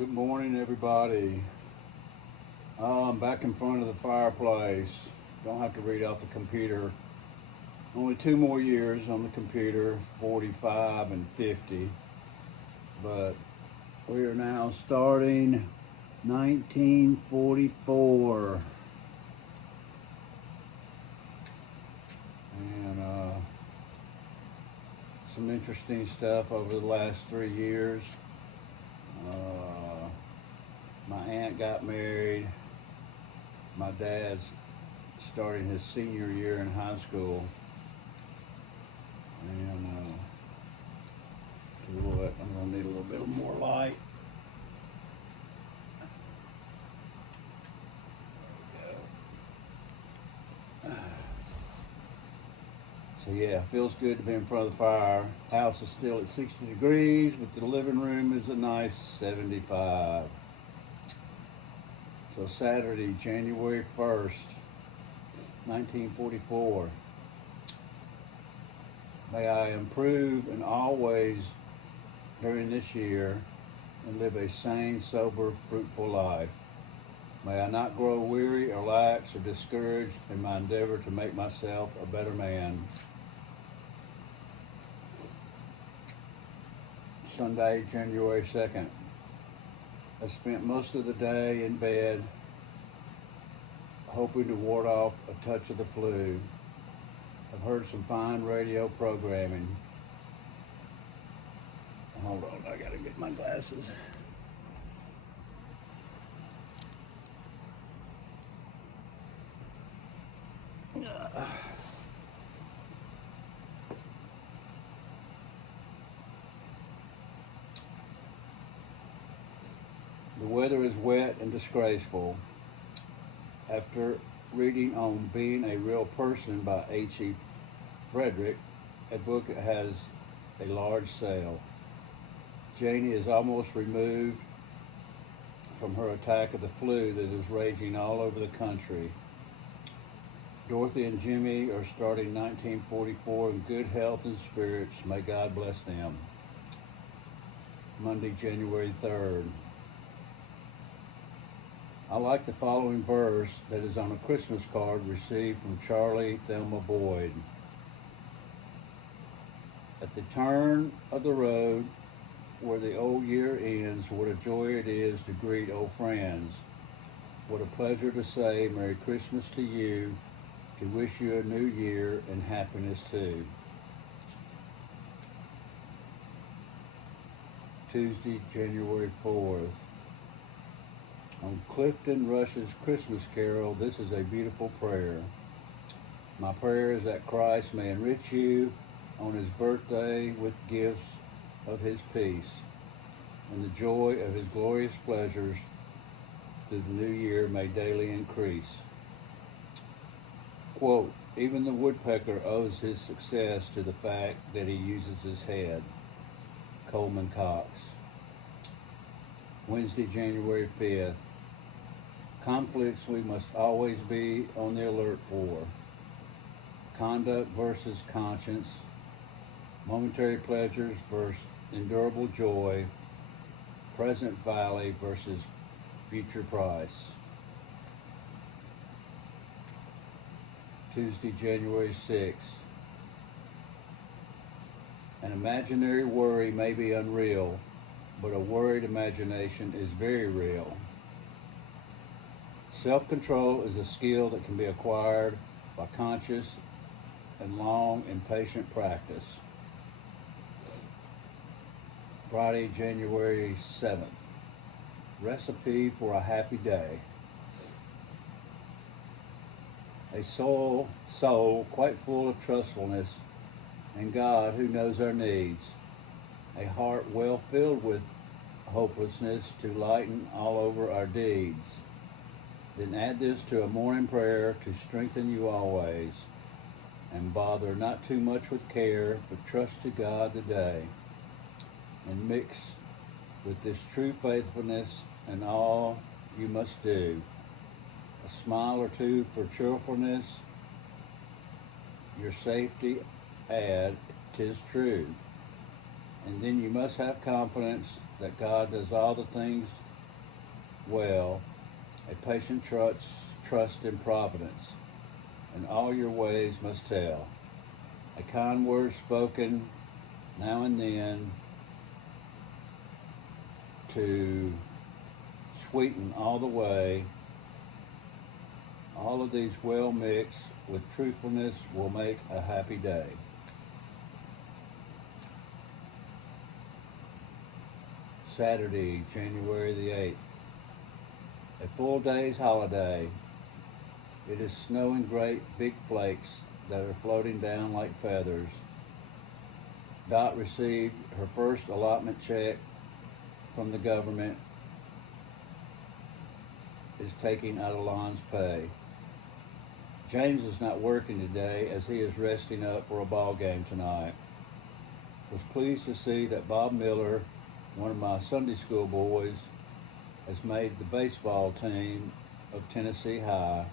Good morning, everybody. I'm back in front of the fireplace. Don't have to read off the computer. Only 2 more years on the computer, 45 and 50. But we are now starting 1944. And some interesting stuff over the last 3 years. My aunt got married. My dad's starting his senior year in high school. And tell you what, I'm gonna need a little bit more light. So yeah, feels good to be in front of the fire. House is still at 60 degrees, but the living room is a nice 75. So Saturday, January 1st, 1944. May I improve in all ways during this year and live a sane, sober, fruitful life. May I not grow weary or lax or discouraged in my endeavor to make myself a better man. Sunday, January 2nd. I spent most of the day in bed hoping to ward off a touch of the flu. I've heard some fine radio programming. Hold on, I gotta get my glasses. The weather is wet and disgraceful. After reading on Being a Real Person by H.E. Frederick, a book that has a large sale, Janie is almost removed from her attack of the flu that is raging all over the country. Dorothy and Jimmy are starting 1944 in good health and spirits. May God bless them. Monday, January 3rd. I like the following verse that is on a Christmas card received from Charlie Thelma Boyd. At the turn of the road where the old year ends, what a joy it is to greet old friends. What a pleasure to say Merry Christmas to you, to wish you a new year and happiness too. Tuesday, January 4th. On Clifton Rush's Christmas Carol, this is a beautiful prayer. My prayer is that Christ may enrich you on his birthday with gifts of his peace, and the joy of his glorious pleasures through the new year may daily increase. Quote, even the woodpecker owes his success to the fact that he uses his head. Coleman Cox. Wednesday, January 5th. Conflicts we must always be on the alert for. Conduct versus conscience. Momentary pleasures versus endurable joy. Present value versus future price. Tuesday, January 6th. An imaginary worry may be unreal, but a worried imagination is very real. Self-control is a skill that can be acquired by conscious and long and patient practice. Friday, January 7th. Recipe for a happy day. A soul quite full of trustfulness in God who knows our needs. A heart well filled with hopelessness to lighten all over our deeds. Then add this to a morning prayer to strengthen you always. And bother not too much with care, but trust to God today. And mix with this true faithfulness and all you must do. A smile or two for cheerfulness, your safety add, 'tis true. And then you must have confidence that God does all the things well, a patient trust in providence, and all your ways must tell. A kind word spoken now and then to sweeten all the way. All of these well mixed with truthfulness will make a happy day. Saturday, January the 8th. A full day's holiday. It is snowing great big flakes that are floating down like feathers. Dot received her first allotment check from the government, is taking out Alon's pay. James is not working today as he is resting up for a ball game tonight. Was pleased to see that Bob Miller, one of my Sunday school boys, has made the baseball team of Tennessee High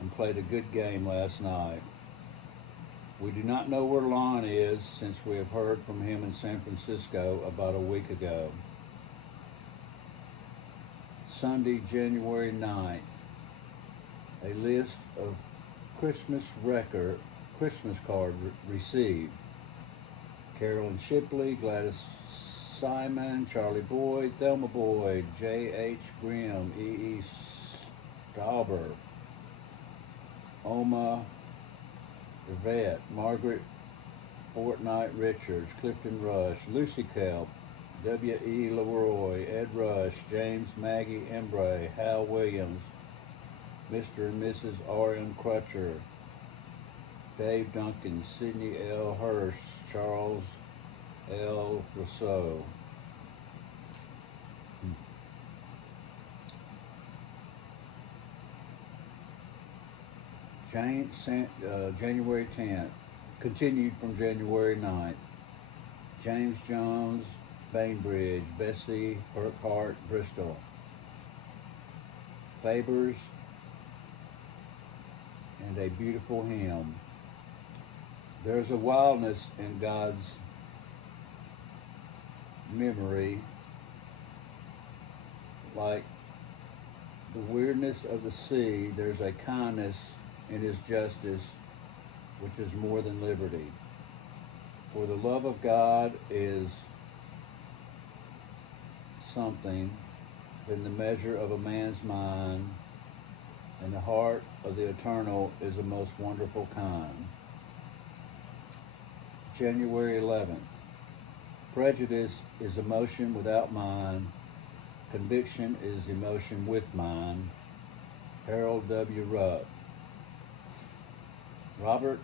and played a good game last night. We do not know where Lon is since we have heard from him in San Francisco about a week ago. Sunday, January 9th. A list of Christmas card received. Carolyn Shipley, Gladys Simon, Charlie Boyd, Thelma Boyd, J.H. Grimm, E.E. Stauber, Oma Yvette, Margaret Fortnight Richards, Clifton Rush, Lucy Kelp, W.E. Leroy, Ed Rush, James Maggie Embray, Hal Williams, Mr. and Mrs. R.M. Crutcher, Dave Duncan, Sidney L. Hurst, Charles L. Rousseau. January 10th, continued from January 9th. James Jones, Bainbridge, Bessie Burkhart, Bristol. Faber's and a beautiful hymn. There's a wildness in God's memory, like the weirdness of the sea. There's a kindness in his justice, which is more than liberty. For the love of God is something than the measure of a man's mind, and the heart of the eternal is the most wonderful kind. January 11th. Prejudice is emotion without mind. Conviction is emotion with mind. Harold W. Rupp. Robert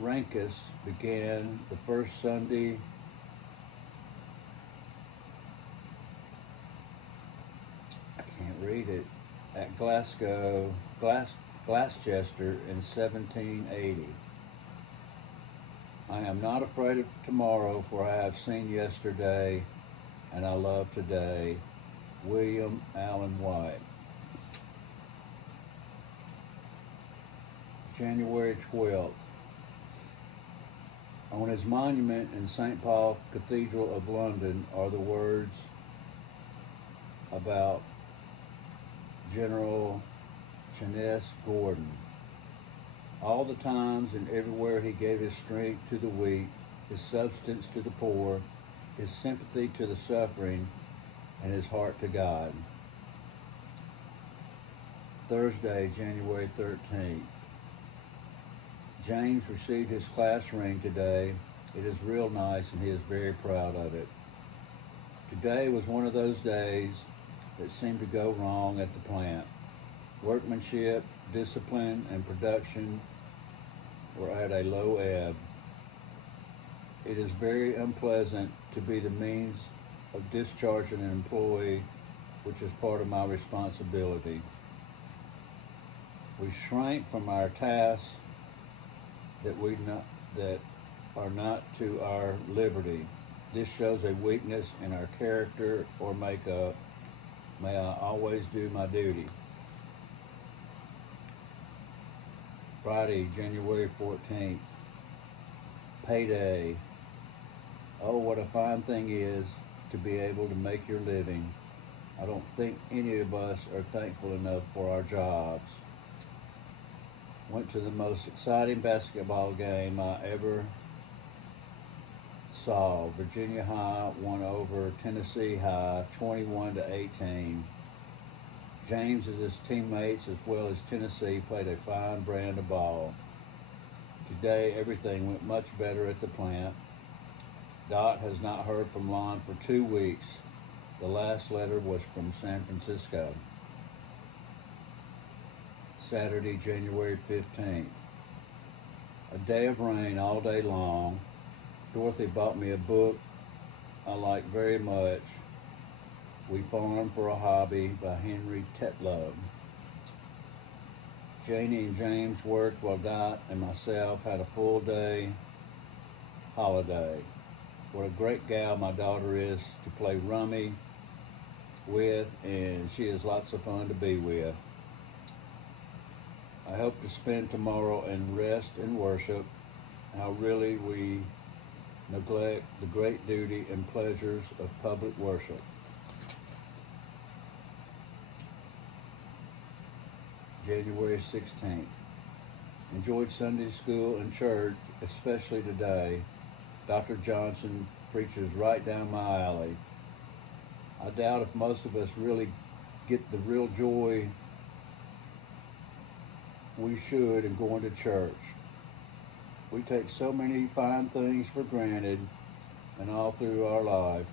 Rankus began the first Sunday at Glaschester in 1780. I am not afraid of tomorrow, for I have seen yesterday, and I love today. William Allen White. January 12th. On his monument in St. Paul Cathedral of London are the words about General Cheness Gordon. All the times and everywhere he gave his strength to the weak, his substance to the poor, his sympathy to the suffering, and his heart to God. Thursday, January 13th. James received his class ring today. It is real nice and he is very proud of it. Today was one of those days that seemed to go wrong at the plant. Workmanship, discipline, and production were at a low ebb. It is very unpleasant to be the means of discharging an employee, which is part of my responsibility. We shrank from our tasks that are not to our liberty. This shows a weakness in our character or makeup. May I always do my duty. Friday, January 14th. Payday. Oh, what a fine thing is to be able to make your living. I don't think any of us are thankful enough for our jobs. Went to the most exciting basketball game I ever saw. Virginia High won over Tennessee High 21-18. James and his teammates, as well as Tennessee, played a fine brand of ball. Today, everything went much better at the plant. Dot has not heard from Lon for 2 weeks. The last letter was from San Francisco. Saturday, January 15th. A day of rain all day long. Dorothy bought me a book I like very much, We Farm for a Hobby by Henry Tetlow. Janie and James worked while Dot and myself had a full day holiday. What a great gal my daughter is to play rummy with, and she is lots of fun to be with. I hope to spend tomorrow in rest and worship. How really we neglect the great duty and pleasures of public worship. January 16th. Enjoyed Sunday school and church, especially today. Dr. Johnson preaches right down my alley. I doubt if most of us really get the real joy we should in going to church. We take so many fine things for granted and all through our life.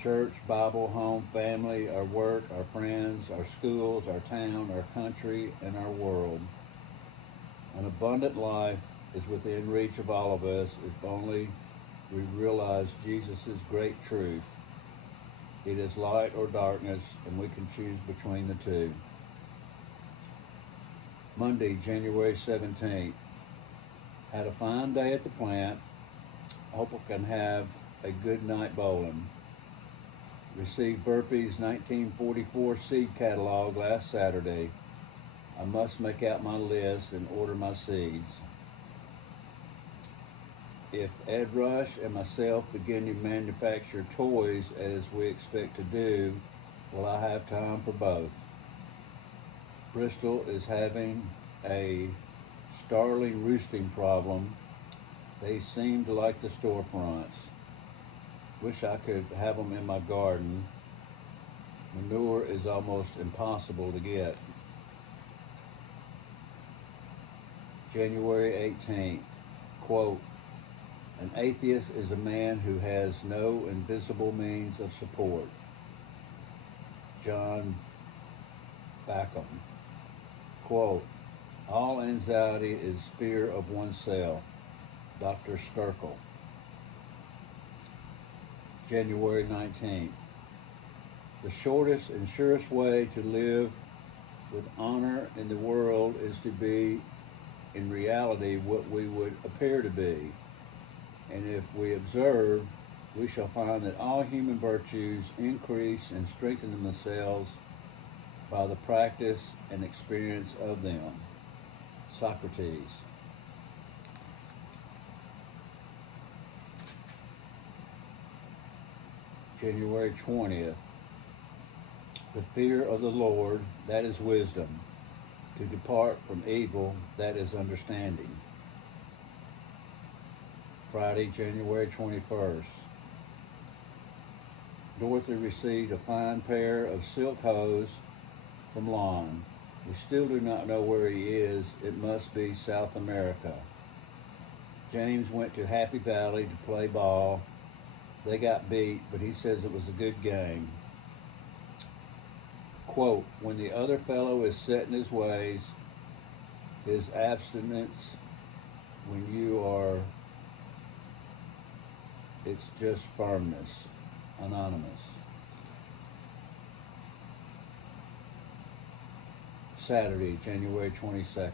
Church, Bible, home, family, our work, our friends, our schools, our town, our country, and our world. An abundant life is within reach of all of us if only we realize Jesus' great truth. It is light or darkness, and we can choose between the two. Monday, January 17th. Had a fine day at the plant. Hope I can have a good night bowling. Received Burpee's 1944 seed catalog last Saturday. I must make out my list and order my seeds. If Ed Rush and myself begin to manufacture toys as we expect to do, will I have time for both? Bristol is having a starling roosting problem. They seem to like the storefronts. Wish I could have them in my garden. Manure is almost impossible to get. January 18th. Quote, an atheist is a man who has no invisible means of support. John Backham. Quote, all anxiety is fear of oneself. Dr. Sturkle. January 19th. The shortest and surest way to live with honor in the world is to be in reality what we would appear to be. And if we observe, we shall find that all human virtues increase and strengthen themselves by the practice and experience of them. Socrates. January 20th. The fear of the Lord, that is wisdom. To depart from evil, that is understanding. Friday, January 21st. Dorothy received a fine pair of silk hose from Lon. We still do not know where he is. It must be South America. James went to Happy Valley to play ball. They got beat, but he says it was a good game. Quote, when the other fellow is set in his ways, his abstinence, when you are, it's just firmness. Anonymous. Saturday, January 22nd.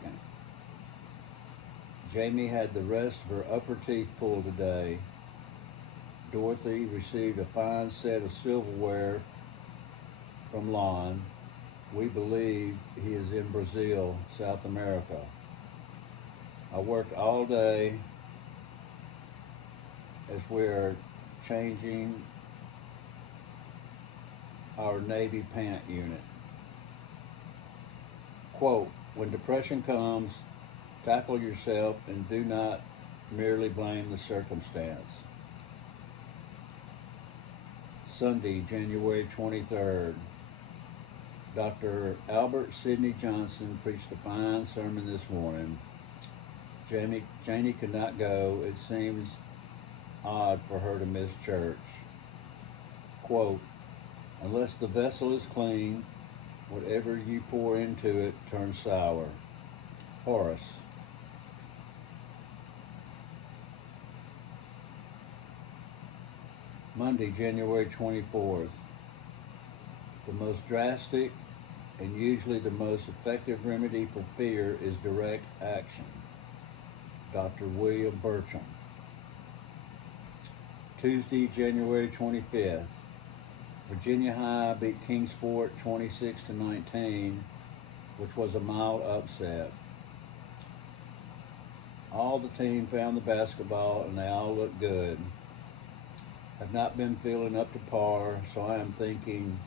Jamie had the rest of her upper teeth pulled today. Dorothy received a fine set of silverware from Lon. We believe he is in Brazil, South America. I worked all day as we are changing our Navy pant unit. Quote, when depression comes, tackle yourself and do not merely blame the circumstance. Sunday, January 23rd. Dr. Albert Sidney Johnson preached a fine sermon this morning. Janie could not go. It seems odd for her to miss church. Quote, unless the vessel is clean, whatever you pour into it turns sour. Horace. Monday, January 24th. The most drastic and usually the most effective remedy for fear is direct action. Dr. William Burcham. Tuesday, January 25th. Virginia High beat Kingsport 26-19, which was a mild upset. All the team found the basketball and they all looked good. Have not been feeling up to par, so I am thinking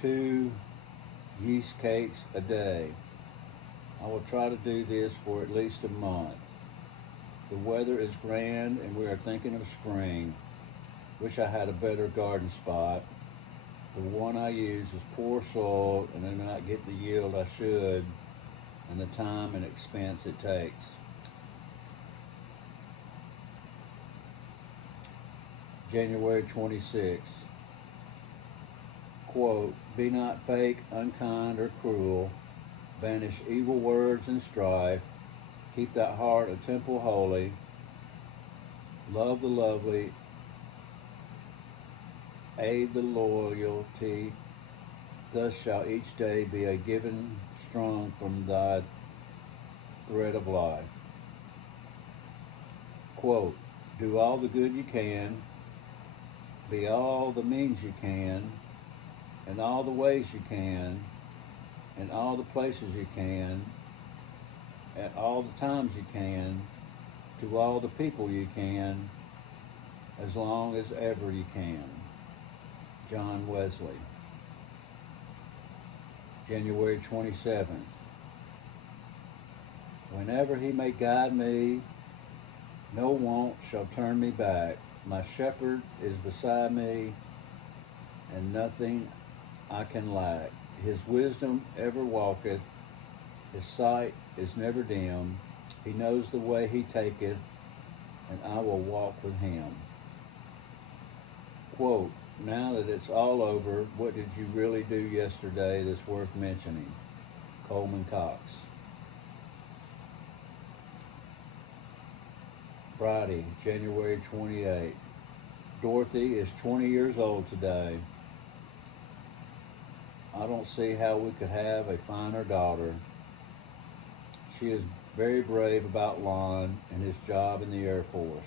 2 yeast cakes a day. I will try to do this for at least a month. The weather is grand and we are thinking of spring. Wish I had a better garden spot. The one I use is poor soil and I do not get the yield I should and the time and expense it takes. January 26th. Quote, be not fake, unkind, or cruel. Banish evil words and strife. Keep that heart a temple holy. Love the lovely. Aid the loyalty. Thus shall each day be a given strong from thy thread of life. Quote, do all the good you can. Be all the means you can. In all the ways you can. In all the places you can. At all the times you can. To all the people you can. As long as ever you can. John Wesley. January 27th. Whenever he may guide me, no want shall turn me back. My shepherd is beside me, and nothing I can lack. His wisdom ever walketh, his sight is never dim. He knows the way he taketh, and I will walk with him. Quote, now that it's all over, what did you really do yesterday that's worth mentioning? Coleman Cox. Friday, January 28th. Dorothy is 20 years old today. I don't see how we could have a finer daughter. She is very brave about Lon and his job in the Air Force.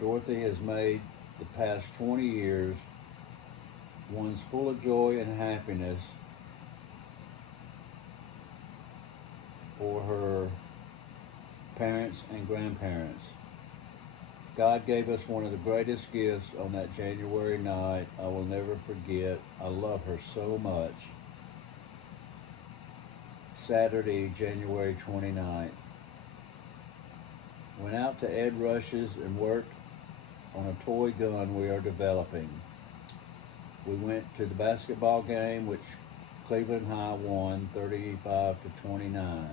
Dorothy has made the past 20 years ones full of joy and happiness for her parents and grandparents. God gave us one of the greatest gifts on that January night. I will never forget. I love her so much. Saturday, January 29th. Went out to Ed Rush's and worked on a toy gun we are developing. We went to the basketball game, which Cleveland High won 35-29.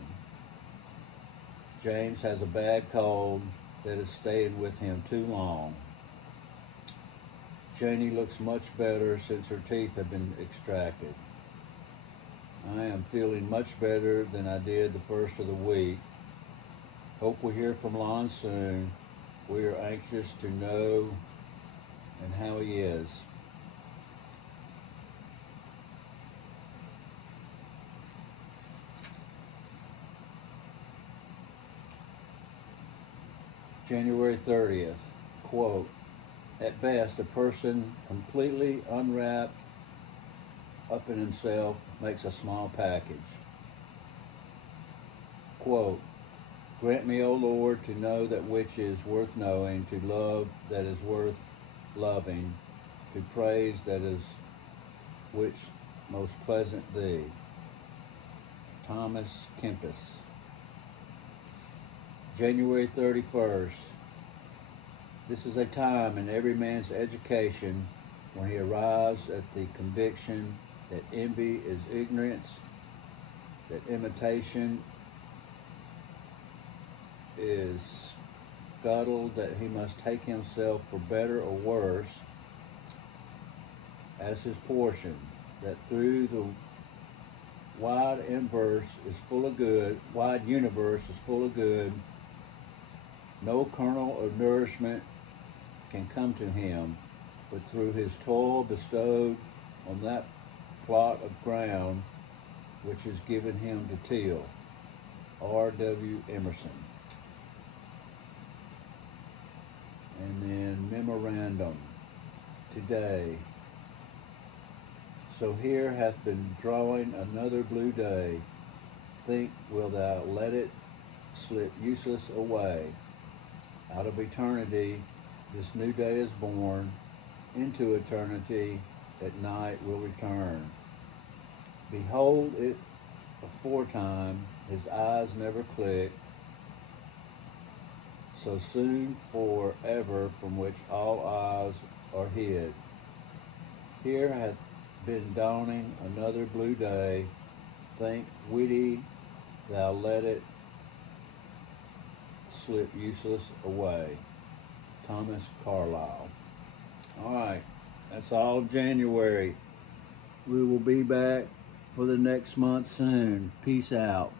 James has a bad cold that is staying with him too long. Janie looks much better since her teeth have been extracted. I am feeling much better than I did the first of the week. Hope we hear from Lon soon. We are anxious to know and how he is. January 30th, quote, at best, a person completely unwrapped up in himself makes a small package. Quote, grant me, O Lord, to know that which is worth knowing, to love that is worth loving, to praise that is which most pleasant thee. Thomas Kempis. January 31st. This is a time in every man's education when he arrives at the conviction that envy is ignorance, that imitation is scuttled, that he must take himself for better or worse as his portion, that through the wide universe is full of good, no kernel of nourishment can come to him, but through his toil bestowed on that plot of ground which is given him to till. R.W. Emerson. And then memorandum today. So here hath been drawing another blue day. Think, wilt thou let it slip useless away? Out of eternity, this new day is born. Into eternity, at night will return. Behold it aforetime, his eyes never click. So soon forever from which all eyes are hid. Here hath been dawning another blue day. Think witty, thou let it slip useless away. Thomas Carlyle. All right, that's all of January. We will be back for the next month soon. Peace out.